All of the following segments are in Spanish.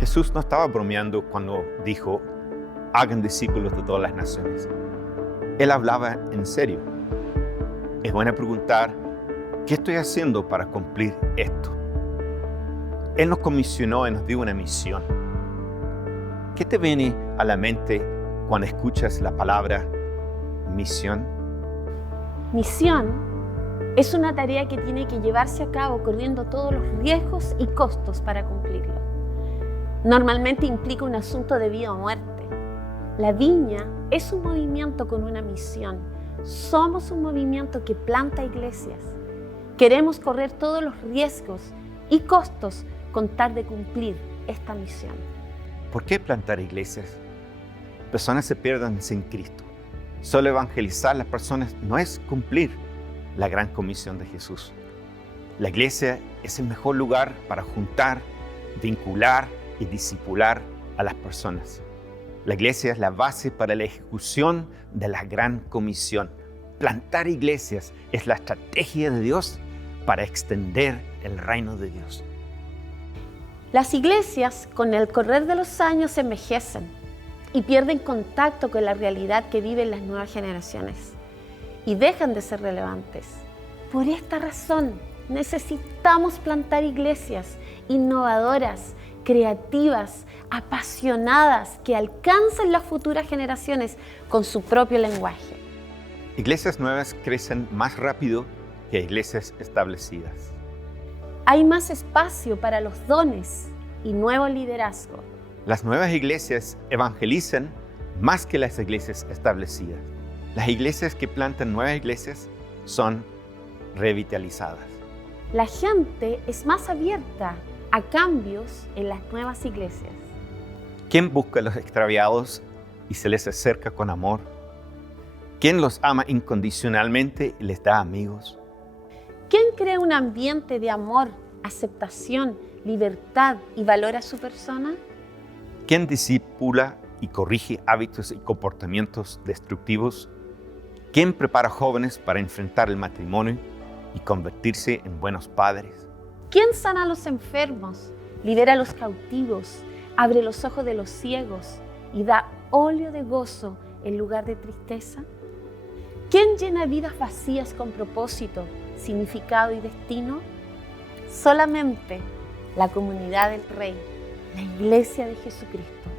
Jesús no estaba bromeando cuando dijo, hagan discípulos de todas las naciones. Él hablaba en serio. Es bueno preguntar, ¿qué estoy haciendo para cumplir esto? Él nos comisionó y nos dio una misión. ¿Qué te viene a la mente cuando escuchas la palabra misión? Misión es una tarea que tiene que llevarse a cabo corriendo todos los riesgos y costos para cumplirlo. Normalmente implica un asunto de vida o muerte. La Viña es un movimiento con una misión. Somos un movimiento que planta iglesias. Queremos correr todos los riesgos y costos con tal de cumplir esta misión. ¿Por qué plantar iglesias? Personas se pierden sin Cristo. Solo evangelizar a las personas no es cumplir la gran comisión de Jesús. La iglesia es el mejor lugar para juntar, vincular y discipular a las personas. La iglesia es la base para la ejecución de la gran comisión. Plantar iglesias es la estrategia de Dios para extender el reino de Dios. Las iglesias, con el correr de los años, envejecen y pierden contacto con la realidad que viven las nuevas generaciones y dejan de ser relevantes. Por esta razón, necesitamos plantar iglesias innovadoras, creativas, apasionadas, que alcancen las futuras generaciones con su propio lenguaje. Iglesias nuevas crecen más rápido que iglesias establecidas. Hay más espacio para los dones y nuevo liderazgo. Las nuevas iglesias evangelizan más que las iglesias establecidas. Las iglesias que plantan nuevas iglesias son revitalizadas. La gente es más abierta a cambios en las nuevas iglesias. ¿Quién busca a los extraviados y se les acerca con amor? ¿Quién los ama incondicionalmente y les da amigos? ¿Quién crea un ambiente de amor, aceptación, libertad y valor a su persona? ¿Quién discipula y corrige hábitos y comportamientos destructivos? ¿Quién prepara jóvenes para enfrentar el matrimonio y convertirse en buenos padres? ¿Quién sana a los enfermos, libera a los cautivos, abre los ojos de los ciegos y da óleo de gozo en lugar de tristeza? ¿Quién llena vidas vacías con propósito, significado y destino? Solamente la comunidad del Rey, la Iglesia de Jesucristo.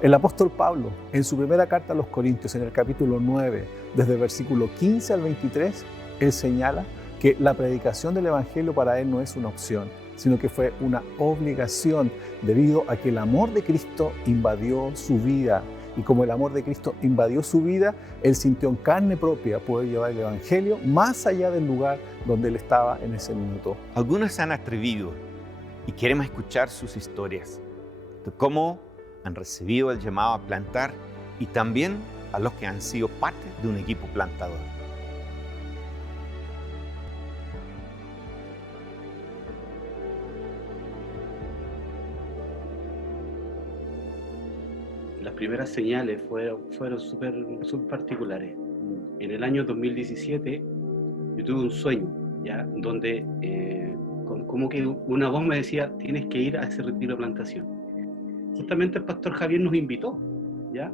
El apóstol Pablo, en su primera carta a los Corintios, en el capítulo 9, desde el versículo 15 al 23, él señala que la predicación del Evangelio para él no es una opción, sino que fue una obligación debido a que el amor de Cristo invadió su vida. Y como el amor de Cristo invadió su vida, él sintió en carne propia poder llevar el Evangelio más allá del lugar donde él estaba en ese minuto. Algunos se han atrevido y queremos escuchar sus historias de cómo han recibido el llamado a plantar y también a los que han sido parte de un equipo plantador. Las primeras señales fueron súper particulares. En el año 2017 yo tuve un sueño, ¿ya? Donde como que una voz me decía, tienes que ir a ese retiro de plantación. Justamente el pastor Javier nos invitó, ¿ya?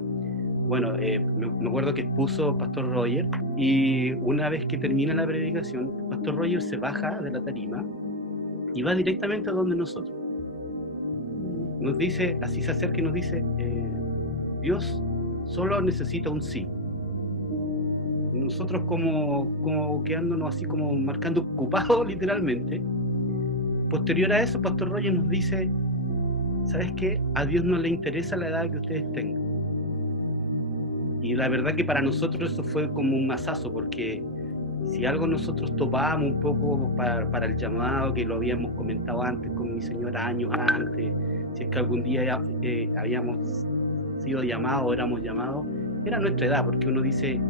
Bueno, me acuerdo que expuso pastor Roger, y una vez que termina la predicación, el pastor Roger se baja de la tarima y va directamente a donde nosotros. Nos dice, así se acerca y nos dice, Dios solo necesita un sí. Nosotros como quedándonos así como marcando ocupado literalmente. Posterior a eso, pastor Roger nos dice, ¿sabes qué? A Dios no le interesa la edad que ustedes tengan. Y la verdad que para nosotros eso fue como un mazazo, porque si algo nosotros topábamos un poco para el llamado, que lo habíamos comentado antes con mi señora años antes, si es que algún día habíamos sido llamados, éramos llamados, era nuestra edad, porque uno dice,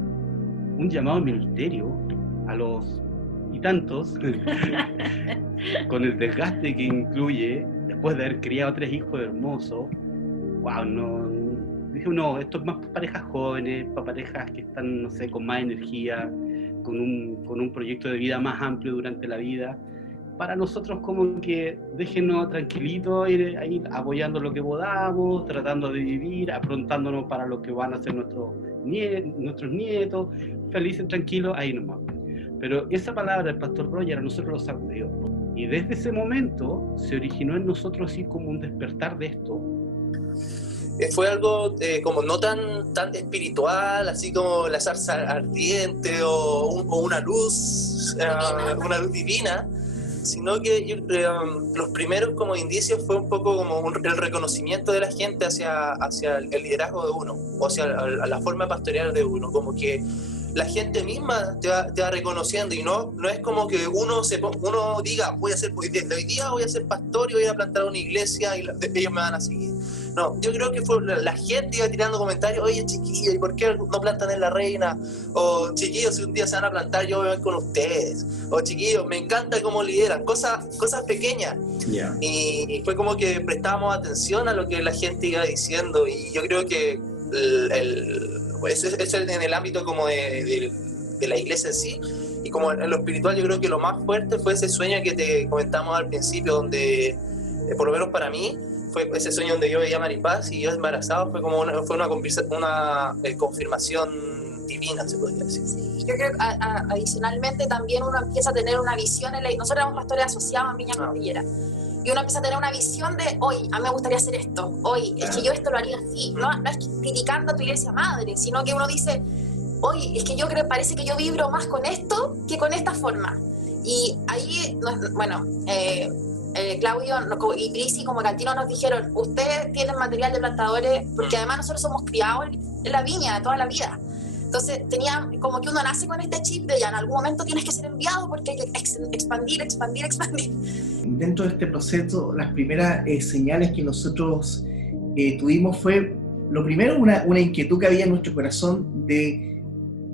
un llamado al ministerio a los y tantos, con el desgaste que incluye, después de haber criado 3 hijos hermosos, wow, dije, no, esto es más para parejas jóvenes, para parejas que están, no sé, con más energía, con un proyecto de vida más amplio durante la vida. para nosotros como que déjenos tranquilitos, ir apoyando lo que podamos, tratando de vivir, aprontándonos para lo que van a ser nuestros nietos, felices, tranquilos, ahí nomás. Pero esa palabra del pastor Roger a nosotros lo sacudió. Y desde ese momento se originó en nosotros así como un despertar de esto. Fue algo como no tan espiritual, así como la zarza ardiente o una luz divina, sino que los primeros como indicios fue un poco como el reconocimiento de la gente hacia el liderazgo de uno, o hacia la forma pastoral de uno, como que la gente misma te va reconociendo, y no es como que uno diga, hoy día voy a ser pastor y voy a plantar una iglesia y ellos me van a seguir. No, yo creo que fue la gente iba tirando comentarios, oye chiquillos, ¿y por qué no plantan en La Reina? O chiquillos, si un día se van a plantar yo voy a ver con ustedes. O chiquillos, me encanta cómo lideran, cosas pequeñas. Yeah. Y fue como que prestábamos atención a lo que la gente iba diciendo, y yo creo que eso en el ámbito como de la iglesia en sí, y como en lo espiritual yo creo que lo más fuerte fue ese sueño que te comentamos al principio, donde por lo menos para mí fue ese sueño donde yo veía a Maripaz y yo embarazado, fue como una confirmación divina, se podría decir. Sí, yo creo que adicionalmente también uno empieza a tener una visión, nosotros éramos pastores asociados a Viña Cordillera, y uno empieza a tener una visión de, hoy, a mí me gustaría hacer esto, hoy, es que yo esto lo haría así, no es criticando a tu iglesia madre, sino que uno dice, hoy, es que yo creo, parece que yo vibro más con esto que con esta forma. Y ahí, bueno, Claudio y Prisi como Cantino nos dijeron, ustedes tienen material de plantadores, porque además nosotros somos criados en la viña toda la vida. Entonces tenía como que uno nace con este chip de ya en algún momento tienes que ser enviado porque hay que expandir. Dentro de este proceso, las primeras señales que nosotros tuvimos fue, lo primero, una inquietud que había en nuestro corazón de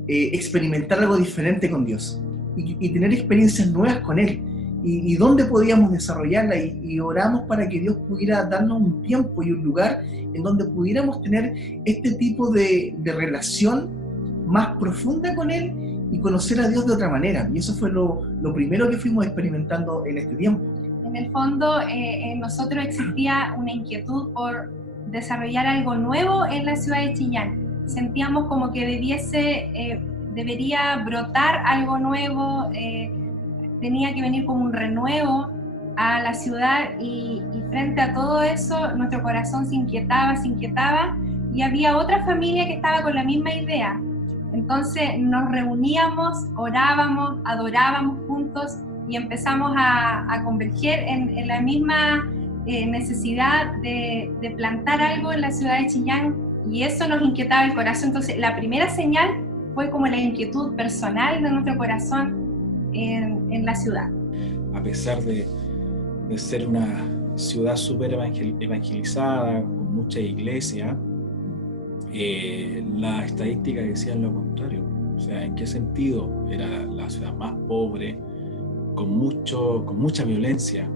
experimentar algo diferente con Dios y tener experiencias nuevas con Él. Y dónde podíamos desarrollarla, y oramos para que Dios pudiera darnos un tiempo y un lugar en donde pudiéramos tener este tipo de relación más profunda con Él y conocer a Dios de otra manera. Y eso fue lo primero que fuimos experimentando en este tiempo. En el fondo, en nosotros existía una inquietud por desarrollar algo nuevo en la ciudad de Chillán. Sentíamos como que debería brotar algo nuevo, tenía que venir como un renuevo a la ciudad, y frente a todo eso nuestro corazón se inquietaba, y había otra familia que estaba con la misma idea. Entonces nos reuníamos, orábamos, adorábamos juntos y empezamos a converger en la misma necesidad de plantar algo en la ciudad de Chillán, y eso nos inquietaba el corazón. Entonces la primera señal fue como la inquietud personal de nuestro corazón en la ciudad. A pesar de ser una ciudad súper evangelizada, con mucha iglesia, las estadísticas decían lo contrario. O sea, ¿en qué sentido? Era la ciudad más pobre, con mucha violencia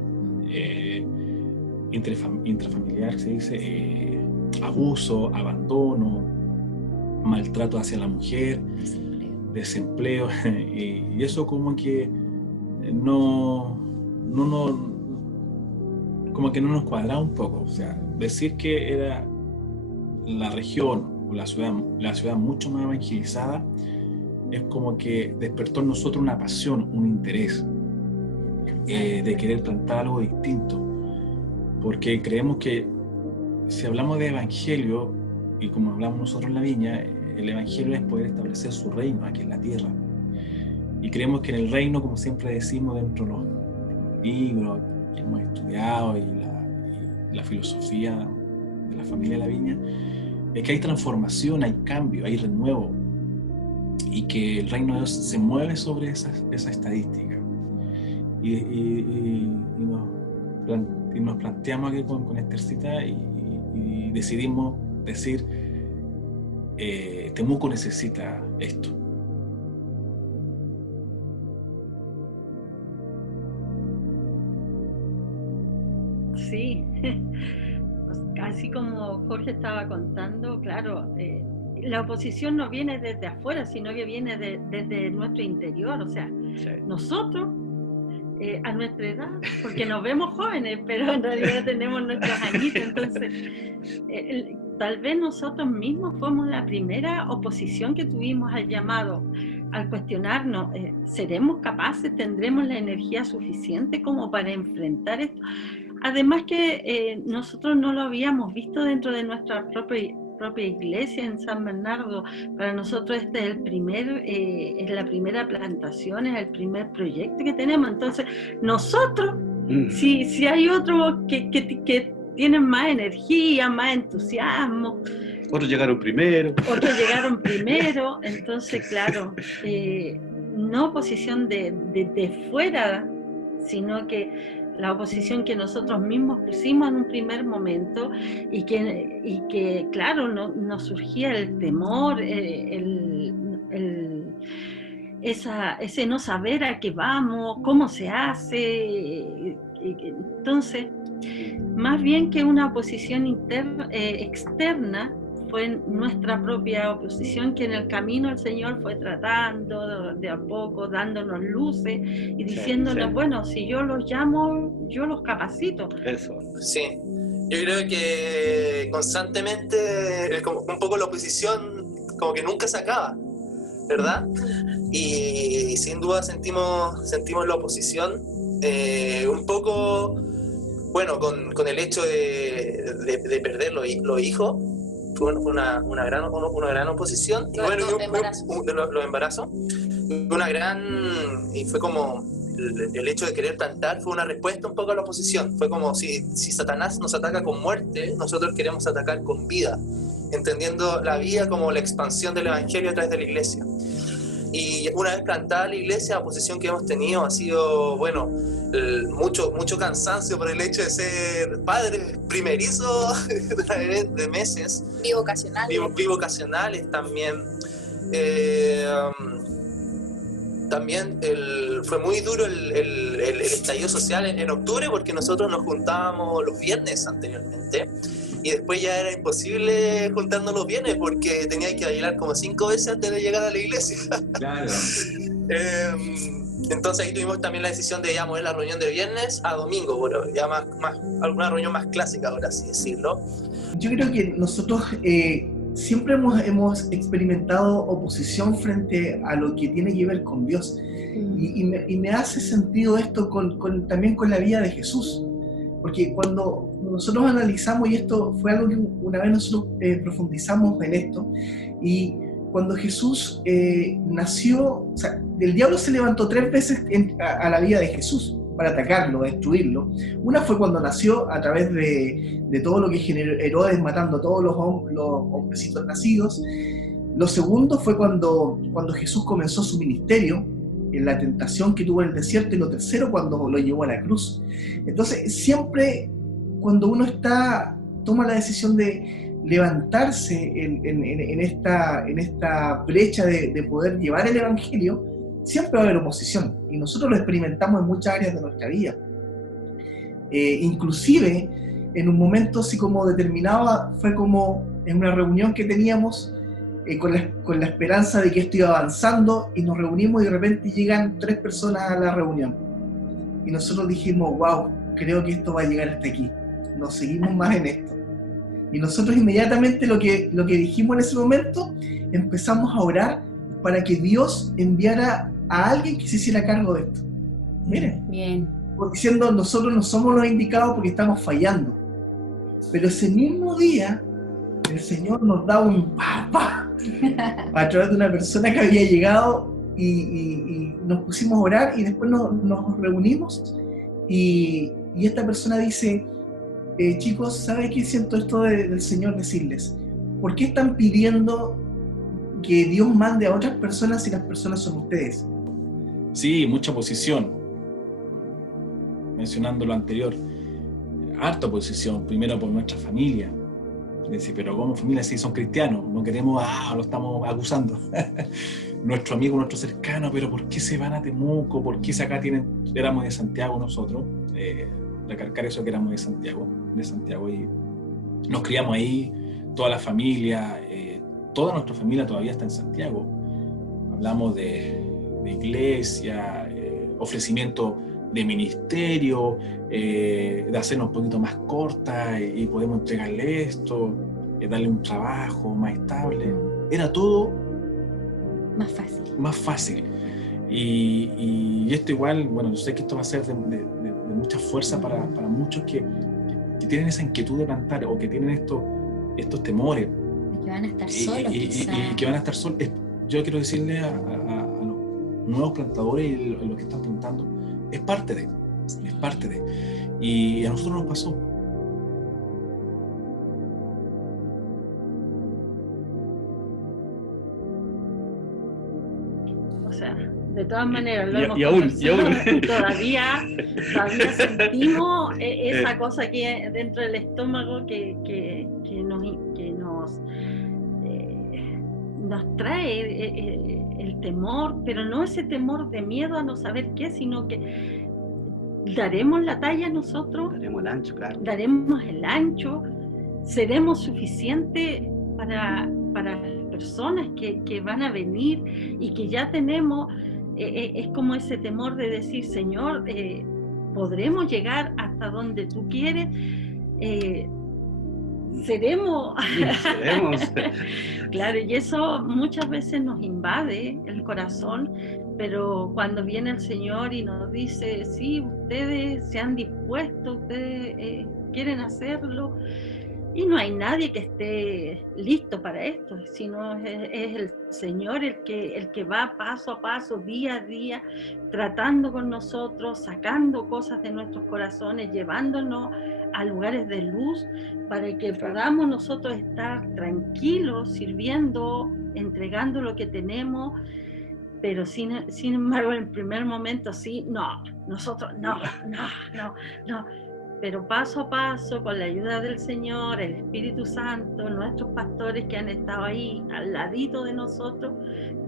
intrafamiliar, se dice, abuso, abandono, maltrato hacia la mujer, desempleo, y eso como que como que no nos cuadraba un poco. O sea, decir que era la región o la ciudad mucho más evangelizada es como que despertó en nosotros una pasión, un interés de querer plantar algo distinto, porque creemos que si hablamos de evangelio, y como hablamos nosotros en la viña, el evangelio es poder establecer su reino aquí en la tierra, y creemos que en el reino, como siempre decimos dentro de los libros que hemos estudiado y la filosofía de la familia de la viña, es que hay transformación, hay cambio, hay renuevo, y que el reino de Dios se mueve sobre esa estadística. Y nos planteamos aquí con Esthercita y decidimos decir, Temuco necesita esto. Sí, así como Jorge estaba contando, claro, la oposición no viene desde afuera, sino que viene desde nuestro interior. O sea, sí. Nosotros a nuestra edad, porque nos vemos jóvenes, pero en realidad tenemos nuestros añitos. Entonces, tal vez nosotros mismos fuimos la primera oposición que tuvimos al llamado, al cuestionarnos, ¿seremos capaces? ¿Tendremos la energía suficiente como para enfrentar esto? Además que nosotros no lo habíamos visto dentro de nuestra propia iglesia en San Bernardo. Para nosotros este es la primera plantación, es el primer proyecto que tenemos. Entonces nosotros, si hay otros que tienen más energía, más entusiasmo, Otros llegaron primero. Entonces claro, no oposición de fuera, sino que la oposición que nosotros mismos pusimos en un primer momento y que claro, nos surgía el temor, ese no saber a qué vamos, cómo se hace. Entonces, más bien que una oposición externa, fue nuestra propia oposición que en el camino el Señor fue tratando de a poco, dándonos luces y diciéndonos, bueno, si yo los llamo, yo los capacito. Eso. Sí, yo creo que constantemente, como un poco la oposición como que nunca se acaba, ¿verdad? Y sin duda sentimos la oposición un poco, bueno, con el hecho de perder los hijos. Fue una gran oposición. Y bueno, los embarazos. Y fue como el hecho de querer plantar fue una respuesta un poco a la oposición. Fue como si Satanás nos ataca con muerte, nosotros queremos atacar con vida, entendiendo la vida como la expansión del evangelio a través de la iglesia. Y una vez plantada la iglesia, la oposición que hemos tenido ha sido, bueno, mucho cansancio por el hecho de ser padres primerizos de meses. Bivocacionales también. También fue muy duro el estallido social en octubre, porque nosotros nos juntábamos los viernes anteriormente. Y después ya era imposible juntarnos los viernes porque tenía que bailar como 5 veces antes de llegar a la iglesia. Claro. Entonces ahí tuvimos también la decisión de ya mover la reunión de viernes a domingo, bueno, ya alguna reunión más clásica, por así decirlo. Yo creo que nosotros siempre hemos experimentado oposición frente a lo que tiene que ver con Dios. Y me hace sentido esto también con la vida de Jesús. Porque cuando nosotros analizamos, y esto fue algo que una vez nosotros profundizamos en esto, y cuando Jesús nació, o sea, el diablo se levantó 3 veces a la vida de Jesús para atacarlo, destruirlo. Una fue cuando nació, a través de todo lo que generó Herodes, matando a todos los hombrecitos nacidos. Lo segundo fue cuando Jesús comenzó su ministerio, en la tentación que tuvo en el desierto, y lo tercero cuando lo llevó a la cruz. Entonces siempre cuando uno toma la decisión de levantarse en esta brecha de poder llevar el evangelio, siempre va a haber oposición, y nosotros lo experimentamos en muchas áreas de nuestra vida. Inclusive en un momento así como determinado, fue como en una reunión que teníamos con la esperanza de que esto iba avanzando, y nos reunimos y de repente llegan 3 personas a la reunión. Y nosotros dijimos, wow, creo que esto va a llegar hasta aquí. No seguimos más en esto. Y nosotros inmediatamente lo que dijimos en ese momento, empezamos a orar para que Dios enviara a alguien que se hiciera cargo de esto. Miren, bien. Diciendo, nosotros no somos los indicados porque estamos fallando. Pero ese mismo día, el Señor nos da un papá a través de una persona que había llegado, y nos pusimos a orar, y después nos reunimos, y esta persona dice, chicos, ¿saben qué siento esto del Señor decirles? ¿Por qué están pidiendo que Dios mande a otras personas si las personas son ustedes? Sí, mucha oposición. Mencionando lo anterior, harta oposición, primero por nuestra familia. Dice, pero ¿cómo familia si son cristianos? No queremos, lo estamos acusando. Nuestro amigo, nuestro cercano, pero ¿por qué se van a Temuco? ¿Por qué acá éramos de Santiago nosotros? Recalcar eso, que éramos de Santiago, y nos criamos ahí, toda la familia, toda nuestra familia todavía está en Santiago. Hablamos de iglesia, ofrecimiento de ministerio, de hacernos un poquito más corta y podemos entregarle esto, darle un trabajo más estable. Era todo más fácil. Y esto igual, bueno, yo sé que esto va a ser de mucha fuerza para muchos que tienen esa inquietud de plantar o que tienen estos temores. Y que van a estar solos. Y que van a estar solos. Yo quiero decirle a los nuevos plantadores y los que están plantando, es parte de. Y a nosotros nos pasó. O sea, de todas maneras, lo hemos y aún. Todavía sentimos esa cosa que dentro del estómago que nos trae el temor, pero no ese temor de miedo a no saber qué, sino que daremos la talla nosotros, Daremos el ancho, claro. daremos el ancho, seremos suficientes para las personas que van a venir y que ya tenemos. Es como ese temor de decir, Señor, podremos llegar hasta donde tú quieres, seremos. Claro, y eso muchas veces nos invade el corazón, pero cuando viene el Señor y nos dice, sí, ustedes se han dispuesto, ustedes quieren hacerlo, y no hay nadie que esté listo para esto, sino es el Señor el que va paso a paso, día a día, tratando con nosotros, sacando cosas de nuestros corazones, llevándonos a lugares de luz para que podamos nosotros estar tranquilos, sirviendo, entregando lo que tenemos, pero sin embargo en el primer momento sí, nosotros no. Pero paso a paso, con la ayuda del Señor, el Espíritu Santo, nuestros pastores que han estado ahí al ladito de nosotros,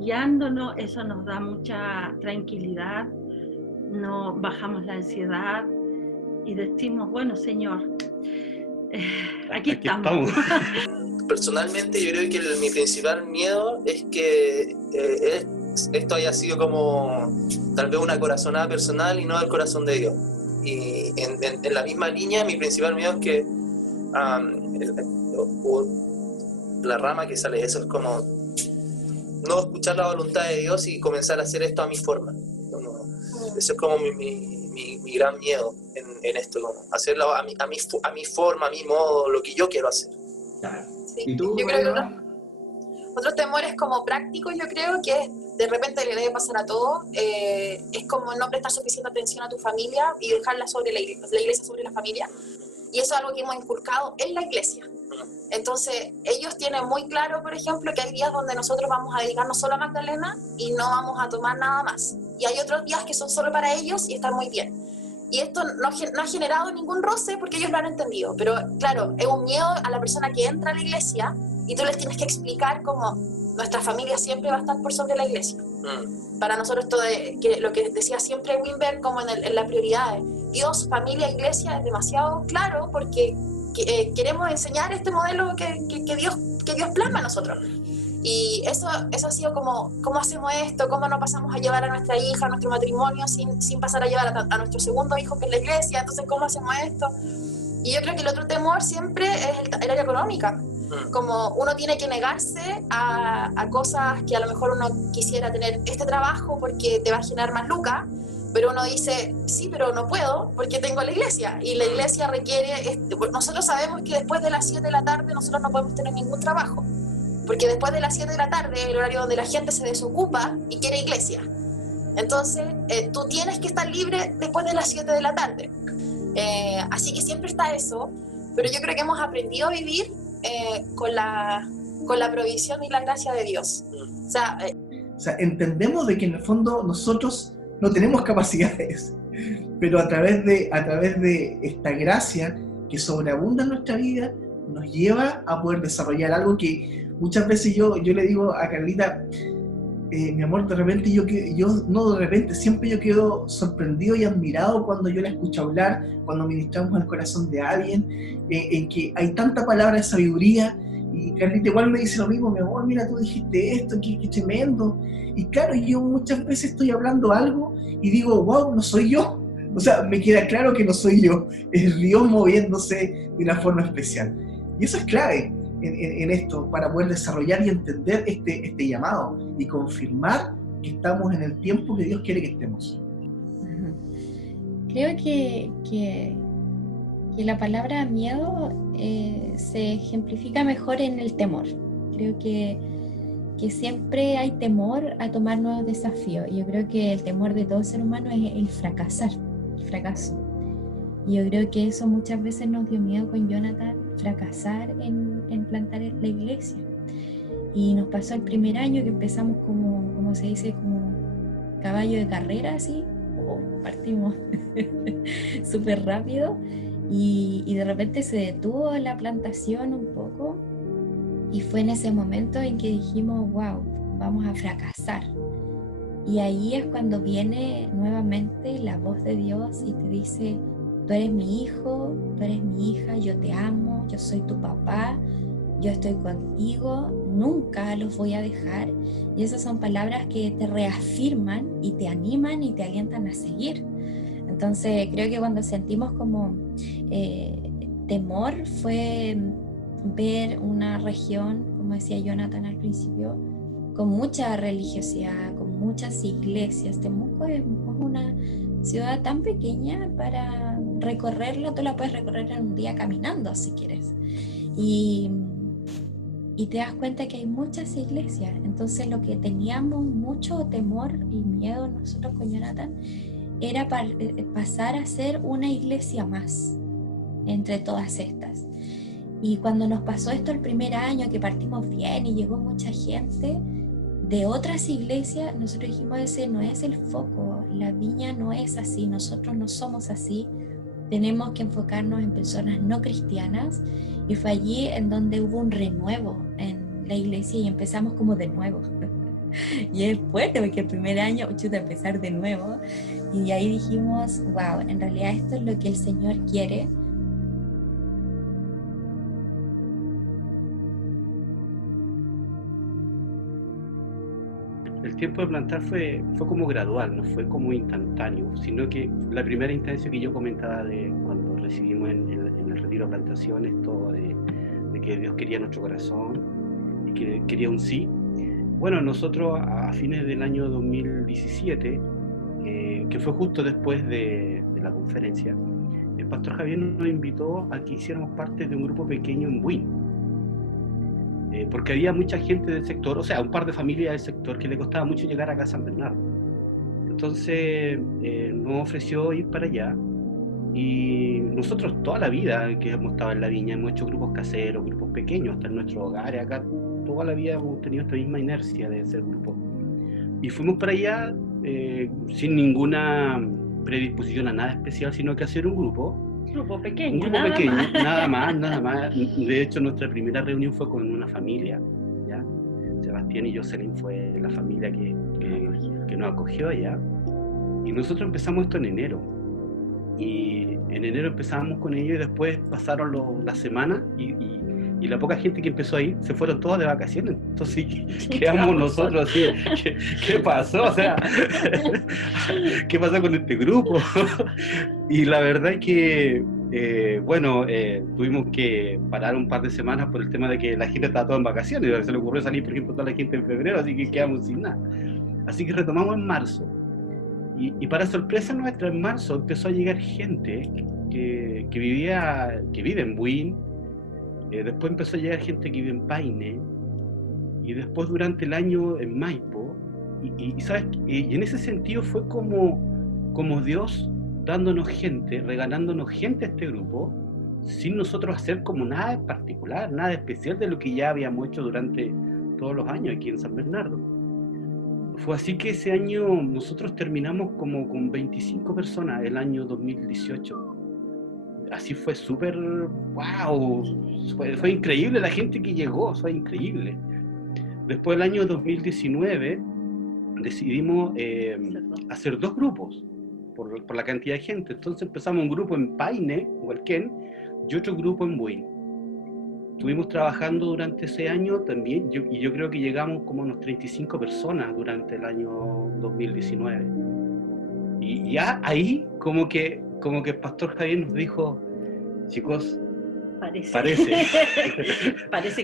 guiándonos, eso nos da mucha tranquilidad, no bajamos la ansiedad y decimos, bueno, Señor, aquí estamos. Personalmente yo creo que mi principal miedo es que esto haya sido como tal vez una corazonada personal y no el corazón de Dios. Y en la misma línea, mi principal miedo es que la rama que sale de eso es como no escuchar la voluntad de Dios y comenzar a hacer esto a mi forma. Eso es como mi gran miedo en esto, como hacerlo a mi forma, a mi modo, lo que yo quiero hacer. Sí. ¿Y tú, yo creo que otros temores como prácticos, yo creo que de repente le debe pasar a todos, es como no prestar suficiente atención a tu familia y dejarla sobre la iglesia sobre la familia. Y eso es algo que hemos inculcado en la iglesia. Entonces, ellos tienen muy claro, por ejemplo, que hay días donde nosotros vamos a dedicarnos solo a Magdalena y no vamos a tomar nada más. Y hay otros días que son solo para ellos y están muy bien. Y esto no ha generado ningún roce porque ellos lo han entendido. Pero claro, es un miedo a la persona que entra a la iglesia y tú les tienes que explicar cómo nuestra familia siempre va a estar por sobre la iglesia. Para nosotros esto lo que decía siempre Wimber como en las prioridades, Dios, familia, iglesia, es demasiado claro porque queremos enseñar este modelo que Dios plasma en nosotros. Y eso ha sido como, ¿cómo hacemos esto? ¿Cómo no pasamos a llevar a nuestra hija, a nuestro matrimonio, sin pasar a llevar a nuestro segundo hijo, que es la iglesia? Entonces, ¿cómo hacemos esto? Y yo creo que el otro temor siempre es el área económica. Como uno tiene que negarse a cosas que a lo mejor uno quisiera tener este trabajo porque te va a generar más lucas, pero uno dice, sí, pero no puedo porque tengo la iglesia, y la iglesia requiere, nosotros sabemos que después de las 7 de la tarde nosotros no podemos tener ningún trabajo, porque después de las 7 de la tarde es el horario donde la gente se desocupa y quiere iglesia. Entonces, tú tienes que estar libre después de las 7 de la tarde. Así que siempre está eso, pero yo creo que hemos aprendido a vivir con la provisión y la gracia de Dios. O sea, entendemos de que en el fondo nosotros no tenemos capacidades, pero a través de esta gracia que sobreabunda en nuestra vida, nos lleva a poder desarrollar algo que muchas veces yo le digo a Carlita, mi amor, de repente siempre yo quedo sorprendido y admirado cuando yo la escucho hablar, cuando ministramos al corazón de alguien, en que hay tanta palabra de sabiduría, y Carlita igual me dice lo mismo, mi amor, mira, tú dijiste esto, qué tremendo. Y claro, yo muchas veces estoy hablando algo y digo, wow, no soy yo, O sea, me queda claro que no soy yo, es Dios moviéndose de una forma especial. Y eso es clave en esto, para poder desarrollar y entender este llamado y confirmar que estamos en el tiempo que Dios quiere que estemos. Creo que la palabra miedo se ejemplifica mejor en el temor. Creo que siempre hay temor a tomar nuevos desafíos. Yo creo que el temor de todo ser humano es el fracasar, el fracaso. Y yo creo que eso muchas veces nos dio miedo con Jonathan, fracasar en plantar la iglesia. Y nos pasó el primer año que empezamos como se dice, como caballo de carrera, así, partimos súper rápido y de repente se detuvo la plantación un poco y fue en ese momento en que dijimos, wow, vamos a fracasar. Y ahí es cuando viene nuevamente la voz de Dios y te dice, tú eres mi hijo, tú eres mi hija, yo te amo, yo soy tu papá, yo estoy contigo, nunca los voy a dejar. Y esas son palabras que te reafirman y te animan y te alientan a seguir. Entonces creo que cuando sentimos como temor fue ver una región, como decía Jonathan al principio, con mucha religiosidad, con muchas iglesias. Temuco es una ciudad tan pequeña para recorrerla, tú la puedes recorrer en un día caminando si quieres. Y te das cuenta que hay muchas iglesias. Entonces lo que teníamos mucho temor y miedo nosotros con Jonathan era pasar a ser una iglesia más entre todas estas. Y cuando nos pasó esto el primer año, que partimos bien y llegó mucha gente de otras iglesias, nosotros dijimos, ese no es el foco, la viña no es así, nosotros no somos así, tenemos que enfocarnos en personas no cristianas. Y fue allí en donde hubo un renuevo en la iglesia y empezamos como de nuevo. Y es fuerte porque el primer año, empezar de nuevo. Y ahí dijimos, wow, en realidad esto es lo que el Señor quiere. El tiempo de plantar fue como gradual, no fue como instantáneo, sino que la primera instancia que yo comentaba de cuando recibimos en el retiro de plantación, esto de que Dios quería nuestro corazón y que quería un sí. Bueno, nosotros a fines del año 2017, que fue justo después de la conferencia, el pastor Javier nos invitó a que hiciéramos parte de un grupo pequeño en Buin. Porque había mucha gente del sector, o sea, un par de familias del sector que le costaba mucho llegar acá a San Bernardo. Entonces nos ofreció ir para allá y nosotros toda la vida que hemos estado en la viña hemos hecho grupos caseros, grupos pequeños, hasta en nuestros hogares, acá toda la vida hemos tenido esta misma inercia de ser grupo. Y fuimos para allá sin ninguna predisposición a nada especial, sino que hacer un grupo pequeño, nada más. De hecho, nuestra primera reunión fue con una familia, ¿ya? Sebastián y Jocelyn fue la familia que nos acogió allá. Y nosotros empezamos esto en enero. Y en enero empezamos con ellos y después pasaron las semanas y la poca gente que empezó ahí se fueron todas de vacaciones. Entonces quedamos nosotros así, ¿qué pasó? O sea, ¿qué pasó con este grupo? Y la verdad es que, tuvimos que parar un par de semanas por el tema de que la gente estaba toda en vacaciones. Se le ocurrió salir, por ejemplo, toda la gente en febrero, así que quedamos sin nada. Así que retomamos en marzo. Y para sorpresa nuestra, en marzo empezó a llegar gente que vive en Buin. Después empezó a llegar gente que vive en Paine, y después durante el año en Maipo, ¿sabes? Y en ese sentido fue como Dios dándonos gente, regalándonos gente a este grupo, sin nosotros hacer como nada en particular, nada especial de lo que ya habíamos hecho durante todos los años aquí en San Bernardo. Fue así que ese año nosotros terminamos como con 25 personas, el año 2018. Así fue súper, wow, fue increíble la gente que llegó, fue increíble. Después del año 2019 decidimos hacer dos grupos por la cantidad de gente. Entonces empezamos un grupo en Paine, Hualquén, y otro grupo en Buin. Estuvimos trabajando durante ese año también, y yo creo que llegamos como a unos 35 personas durante el año 2019. Y ya ahí como que el pastor Javier nos dijo, chicos, parece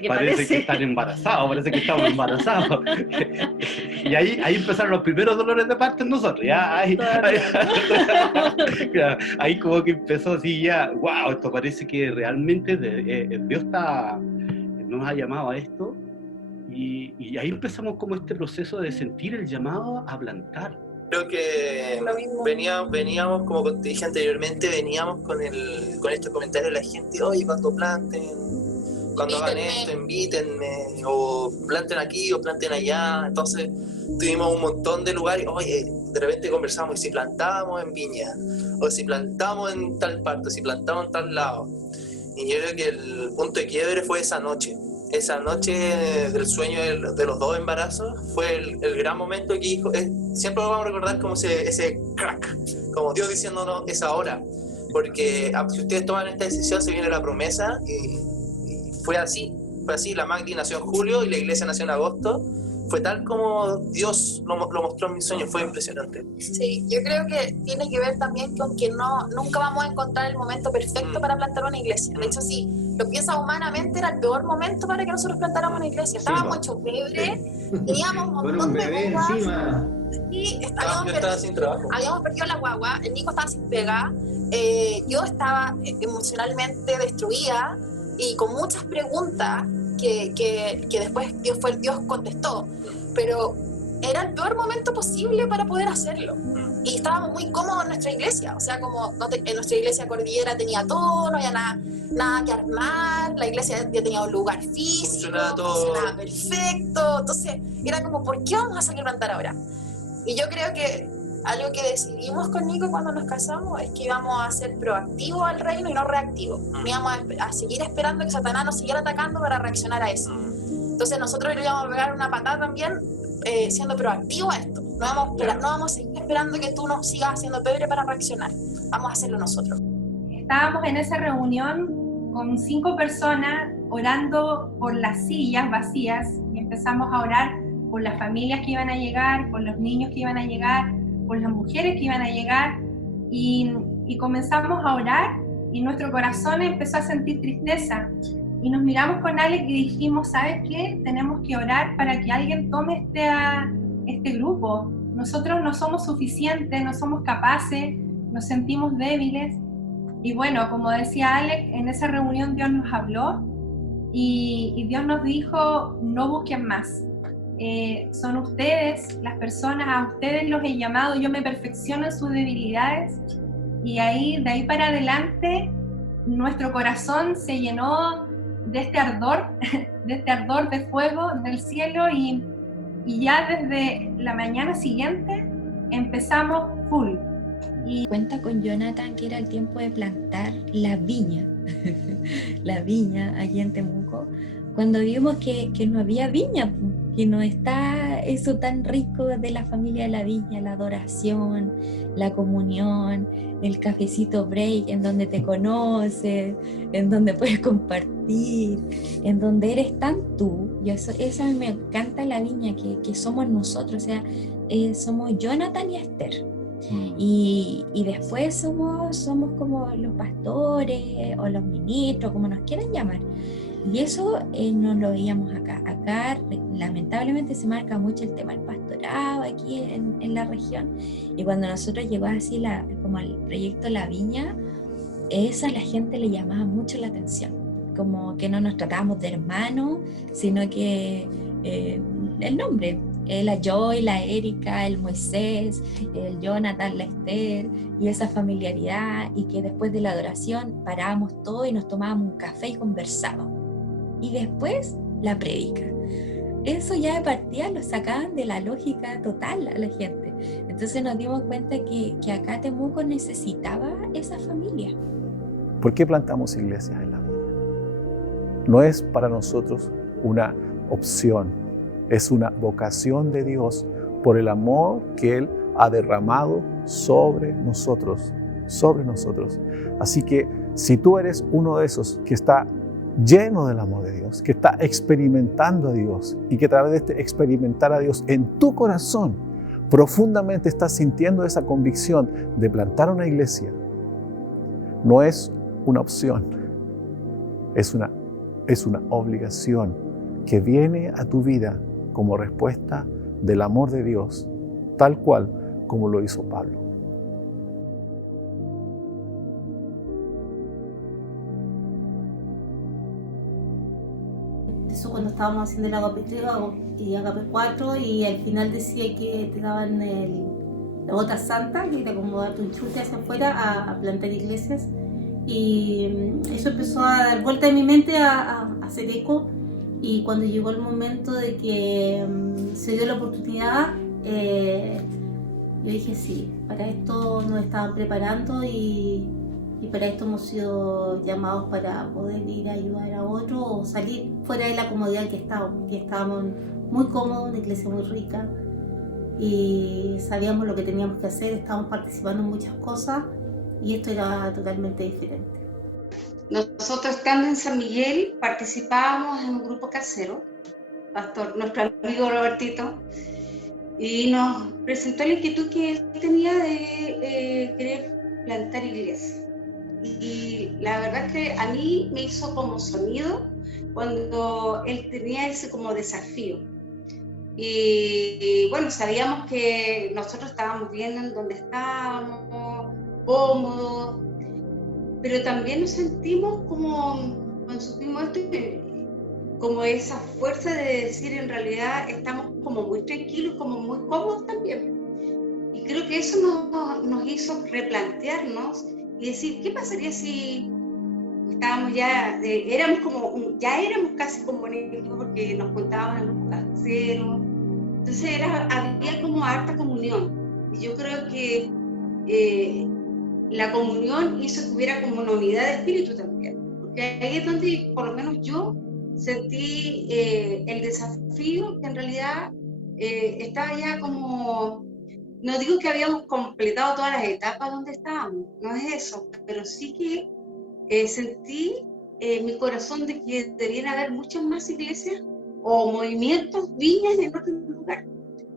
que están embarazados, parece que estamos embarazados. Y ahí empezaron los primeros dolores de parto en nosotros. Ya, ahí como que empezó así ya, wow, esto parece que realmente Dios nos ha llamado a esto. Y ahí empezamos como este proceso de sentir el llamado a plantar. Creo que veníamos, como te dije anteriormente, veníamos con estos comentarios de la gente, oye, cuando planten, cuando hagan esto, invítenme, o planten aquí o planten allá. Entonces tuvimos un montón de lugares, oye, de repente conversamos, y si plantábamos en Viña, o si plantamos en tal parte, o si plantamos en tal lado. Y yo creo que el punto de quiebre fue esa noche del sueño de los 2 embarazos. Fue el gran momento que dijo, siempre lo vamos a recordar como ese crack, como Dios diciéndonos, es ahora, porque si ustedes toman esta decisión se viene la promesa. Y fue así, la Magdi nació en julio y la iglesia nació en agosto. Fue tal como Dios lo mostró en mis sueños, fue impresionante. Sí, yo creo que tiene que ver también con que nunca vamos a encontrar el momento perfecto para plantar una iglesia. De hecho, si lo piensas humanamente, era el peor momento para que nosotros plantáramos una iglesia. Estábamos hechos febre, teníamos un montón de guaguas. Y habíamos perdido la guagua, el Nico estaba sin pega, yo estaba emocionalmente destruida y con muchas preguntas que después Dios contestó, pero era el peor momento posible para poder hacerlo. Y estábamos muy cómodos en nuestra iglesia, o sea, como en nuestra iglesia Cordillera tenía todo, no había nada que armar, la iglesia ya tenía un lugar físico, funcionaba perfecto, entonces era como, ¿por qué vamos a salir a plantar ahora? Y yo creo que algo que decidimos con Nico cuando nos casamos es que íbamos a ser proactivos al reino y no reactivos. Íbamos a seguir esperando que Satanás nos siguiera atacando para reaccionar a eso. Entonces nosotros le íbamos a pegar una patada también siendo proactivos a esto. No vamos a seguir esperando que tú nos sigas haciendo pebre para reaccionar. Vamos a hacerlo nosotros. Estábamos en esa reunión con 5 personas orando por las sillas vacías y empezamos a orar por las familias que iban a llegar, por los niños que iban a llegar, por las mujeres que iban a llegar y comenzamos a orar y nuestro corazón empezó a sentir tristeza y nos miramos con Alex y dijimos, ¿sabes qué? Tenemos que orar para que alguien tome este grupo. Nosotros no somos suficientes, no somos capaces, nos sentimos débiles y bueno, como decía Alex, en esa reunión Dios nos habló y Dios nos dijo, no busquen más. Son ustedes, las personas, a ustedes los he llamado, yo me perfecciono en sus debilidades y de ahí para adelante nuestro corazón se llenó de este ardor de fuego del cielo y ya desde la mañana siguiente empezamos full. Y cuenta con Jonathan que era el tiempo de plantar la viña aquí en Temuco, cuando vimos que no había viña, que no está eso tan rico de la familia de la viña, la adoración, la comunión, el cafecito break, en donde te conoces, en donde puedes compartir, en donde eres tan tú. Y eso a mí me encanta la viña, que somos nosotros, o sea, somos Jonathan y Esther. Y después somos como los pastores o los ministros, como nos quieran llamar. Y eso no lo veíamos acá. Acá lamentablemente se marca mucho el tema del pastorado aquí en la región. Y cuando nosotros llegamos así como al proyecto La Viña, esa a la gente le llamaba mucho la atención. Como que no nos tratábamos de hermanos, sino que el nombre. La Joy, la Erika, el Moisés, el Jonathan, la Esther, y esa familiaridad, y que después de la adoración parábamos todo y nos tomábamos un café y conversábamos. Y después la predica. Eso ya de partida lo sacaban de la lógica total a la gente. Entonces nos dimos cuenta que acá Temuco necesitaba esa familia. ¿Por qué plantamos iglesias en la vida? No es para nosotros una opción, es una vocación de Dios por el amor que Él ha derramado sobre nosotros. Así que si tú eres uno de esos que está lleno del amor de Dios, que está experimentando a Dios y que a través de experimentar a Dios en tu corazón profundamente estás sintiendo esa convicción de plantar una iglesia, no es una opción, es una obligación que viene a tu vida como respuesta del amor de Dios, tal cual como lo hizo Pablo. Eso cuando estábamos haciendo el Agape 3 y Agape 4, y al final decía que te daban la bota santa, que te acomodaba tu enchute hacia afuera a plantar iglesias, y eso empezó a dar vuelta en mi mente, a hacer eco, y cuando llegó el momento de que se dio la oportunidad, yo dije sí, para esto nos estaban preparando y para esto hemos sido llamados para poder ir a ayudar a otros o salir fuera de la comodidad que estábamos muy cómodos, una iglesia muy rica, y sabíamos lo que teníamos que hacer, estábamos participando en muchas cosas y esto era totalmente diferente. Nosotros, estando en San Miguel, participábamos en un grupo casero, nuestro amigo Robertito, y nos presentó la inquietud que él tenía de querer plantar iglesias. Y la verdad que a mí me hizo como sonido cuando él tenía ese como desafío. Y bueno, sabíamos que nosotros estábamos bien en donde estábamos, cómodos, pero también nos sentimos como, cuando supimos esto, como esa fuerza de decir en realidad estamos como muy tranquilos, como muy cómodos también. Y creo que eso nos hizo replantearnos y decir, ¿qué pasaría si estábamos ya, éramos casi como un equipo porque nos juntábamos en los caseros? Entonces había como harta comunión. Y yo creo que la comunión hizo que hubiera como una unidad de espíritu también. Porque ahí es donde, por lo menos yo, sentí el desafío que en realidad estaba ya como... No digo que habíamos completado todas las etapas donde estábamos, no es eso, pero sí que sentí en mi corazón de que debían haber muchas más iglesias o movimientos, viñas en otro lugar,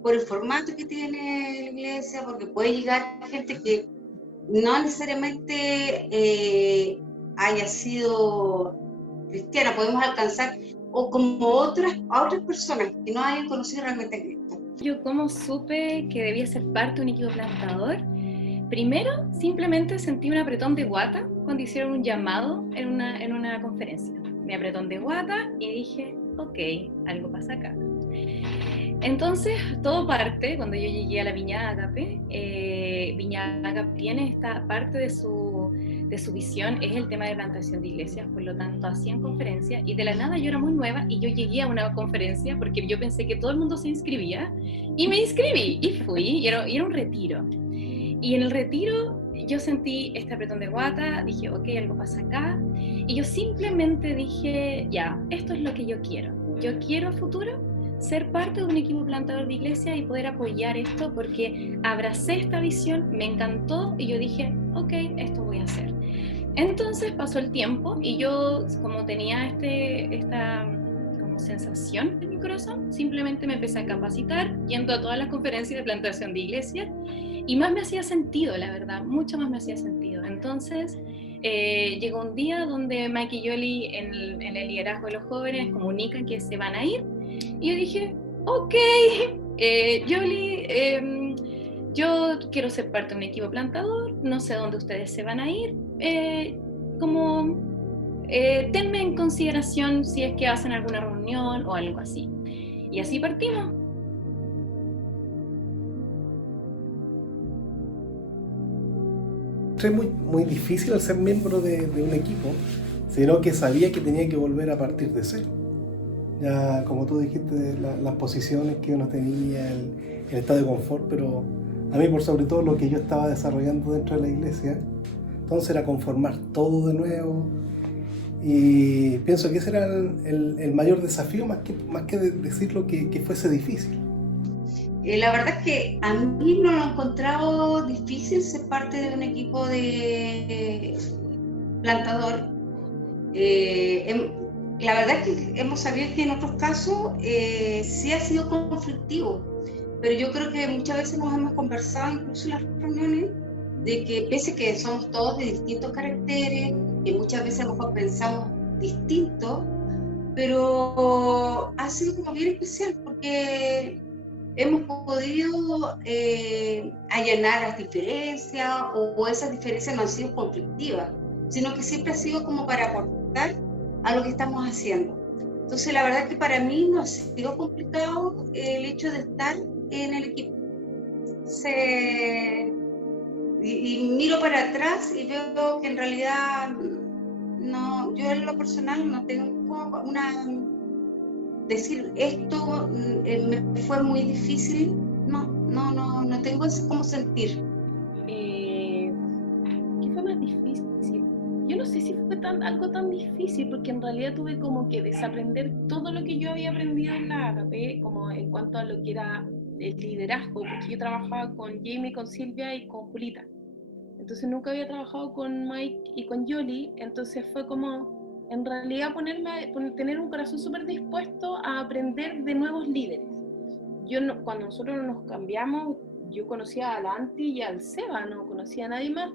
por el formato que tiene la iglesia, porque puede llegar gente que no necesariamente haya sido cristiana, podemos alcanzar, o como otras personas que no hayan conocido realmente a Cristo. Yo como supe que debía ser parte de un equipo plantador, primero simplemente sentí un apretón de guata cuando hicieron un llamado en una conferencia. Me apretón de guata y dije, ok, algo pasa acá. Entonces, todo parte, cuando yo llegué a la Viña Agape, Viña Agape tiene esta parte de su visión, es el tema de plantación de iglesias, por lo tanto hacían conferencias, y de la nada yo era muy nueva, y yo llegué a una conferencia porque yo pensé que todo el mundo se inscribía, y me inscribí, y fui, y era un retiro. Y en el retiro yo sentí este apretón de guata, dije, ok, algo pasa acá, y yo simplemente dije, ya, esto es lo que yo quiero a futuro, ser parte de un equipo plantador de iglesia y poder apoyar esto, porque abracé esta visión, me encantó y yo dije, ok, esto voy a hacer. Entonces pasó el tiempo y yo, como tenía esta como sensación en mi corazón, simplemente me empecé a capacitar yendo a todas las conferencias de plantación de iglesia, y más me hacía sentido, la verdad, mucho más me hacía sentido. Entonces llegó un día donde Mike y Yoli en el liderazgo de los jóvenes comunican que se van a ir. Y yo dije, ok, Yoli, yo quiero ser parte de un equipo plantador, no sé dónde ustedes se van a ir, tenme en consideración si es que hacen alguna reunión o algo así. Y así partimos. Es muy difícil al ser miembro de un equipo, sino que sabía que tenía que volver a partir de cero. Ya, como tú dijiste, las posiciones que uno tenía, el estado de confort, pero a mí por sobre todo lo que yo estaba desarrollando dentro de la iglesia, entonces era conformar todo de nuevo, y pienso que ese era el mayor desafío, más que decirlo que fuese difícil. La verdad es que a mí no lo he encontrado difícil ser parte de un equipo de plantador. La verdad es que hemos sabido que en otros casos sí ha sido conflictivo, pero yo creo que muchas veces nos hemos conversado, incluso en las reuniones, de que pese que somos todos de distintos caracteres, que muchas veces a lo mejor pensamos distinto, pero ha sido como bien especial porque hemos podido allanar las diferencias, o esas diferencias no han sido conflictivas, sino que siempre ha sido como para aportar a lo que estamos haciendo. Entonces la verdad que para mí no ha sido complicado el hecho de estar en el equipo. Y miro para atrás y veo que en realidad no, yo en lo personal no tengo decir esto me fue muy difícil, no tengo ese como sentir. ¿Qué fue más difícil? Yo no sé si fue algo tan difícil, porque en realidad tuve como que desaprender todo lo que yo había aprendido en la Agape, como en cuanto a lo que era el liderazgo, porque yo trabajaba con Jamie, con Silvia y con Julita. Entonces nunca había trabajado con Mike y con Yoli, entonces fue como, en realidad, tener un corazón súper dispuesto a aprender de nuevos líderes. Cuando nosotros nos cambiamos, yo conocía a la Anti y al Seba, no conocía a nadie más.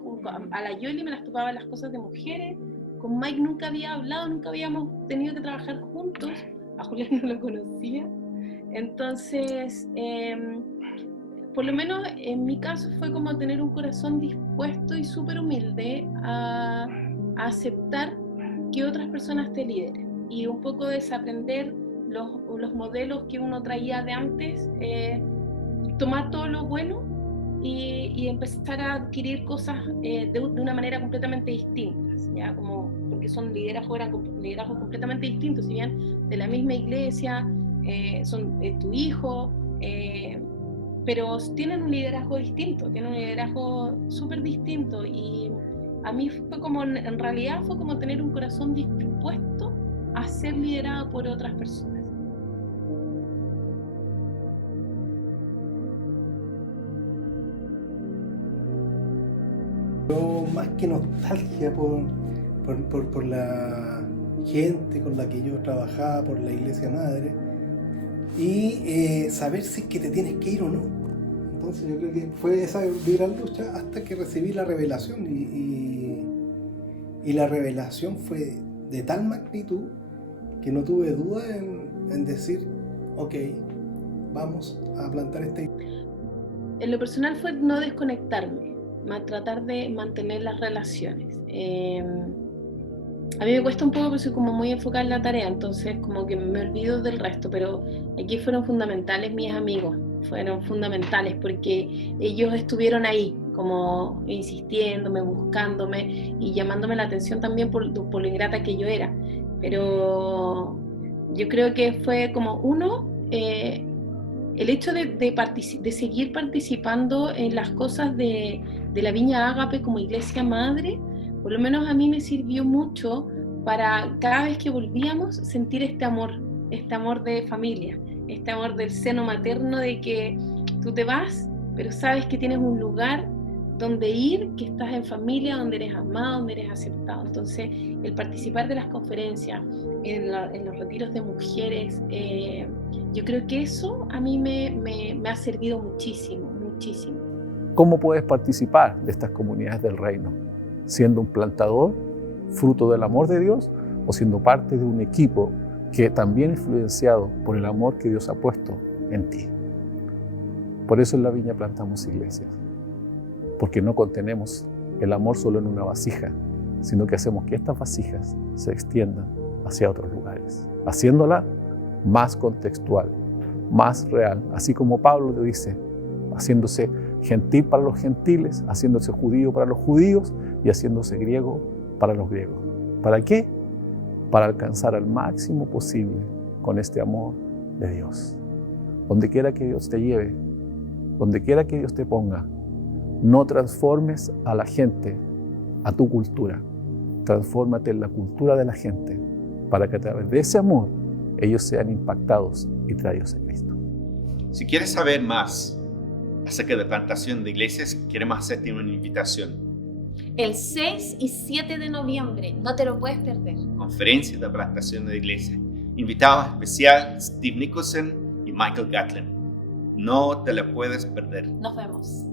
A la Yoli me las topaba las cosas de mujeres, con Mike nunca había hablado, nunca habíamos tenido que trabajar juntos, a Julián no lo conocía. Entonces, por lo menos en mi caso fue como tener un corazón dispuesto y súper humilde a aceptar que otras personas te lideren y un poco desaprender los modelos que uno traía de antes, tomar todo lo bueno y empezar a adquirir cosas de una manera completamente distintas, ¿ya? Como, porque eran liderazgos completamente distintos, si bien de la misma iglesia, son tu hijo, pero tienen un liderazgo distinto, tienen un liderazgo súper distinto, y a mí fue como, en realidad fue como tener un corazón dispuesto a ser liderado por otras personas. Yo, más que nostalgia por la gente con la que yo trabajaba, por la iglesia madre, y saber si es que te tienes que ir o no. Entonces yo creo que fue esa gran lucha hasta que recibí la revelación, y la revelación fue de tal magnitud que no tuve duda en decir, ok, vamos a plantar este. En lo personal fue no desconectarme, tratar de mantener las relaciones. A mí me cuesta un poco porque soy como muy enfocada en la tarea, entonces como que me olvido del resto, pero aquí fueron fundamentales mis amigos, fueron fundamentales porque ellos estuvieron ahí, como insistiéndome, buscándome y llamándome la atención también por lo ingrata que yo era. Pero yo creo que fue como el hecho de seguir participando en las cosas de la Viña Ágape como iglesia madre, por lo menos a mí me sirvió mucho para cada vez que volvíamos sentir este amor de familia, este amor del seno materno, de que tú te vas, pero sabes que tienes un lugar donde ir, que estás en familia, donde eres amado, donde eres aceptado. Entonces, el participar de las conferencias, en los retiros de mujeres, yo creo que eso a mí me ha servido muchísimo, muchísimo. ¿Cómo puedes participar de estas comunidades del reino? ¿Siendo un plantador, fruto del amor de Dios, o siendo parte de un equipo que también es influenciado por el amor que Dios ha puesto en ti? Por eso en la Viña plantamos iglesias, porque no contenemos el amor solo en una vasija, sino que hacemos que estas vasijas se extiendan hacia otros lugares, haciéndola más contextual, más real, así como Pablo le dice, haciéndose gentil para los gentiles, haciéndose judío para los judíos y haciéndose griego para los griegos. ¿Para qué? Para alcanzar al máximo posible con este amor de Dios. Donde quiera que Dios te lleve, donde quiera que Dios te ponga, no transformes a la gente a tu cultura, transfórmate en la cultura de la gente para que a través de ese amor ellos sean impactados y traídos a Cristo. Si quieres saber más acerca de plantación de iglesias, queremos hacerte una invitación. El 6 y 7 de noviembre, no te lo puedes perder. Conferencia de plantación de iglesias. Invitado especial Steve Nicholson y Michael Gatlin. No te la puedes perder. Nos vemos.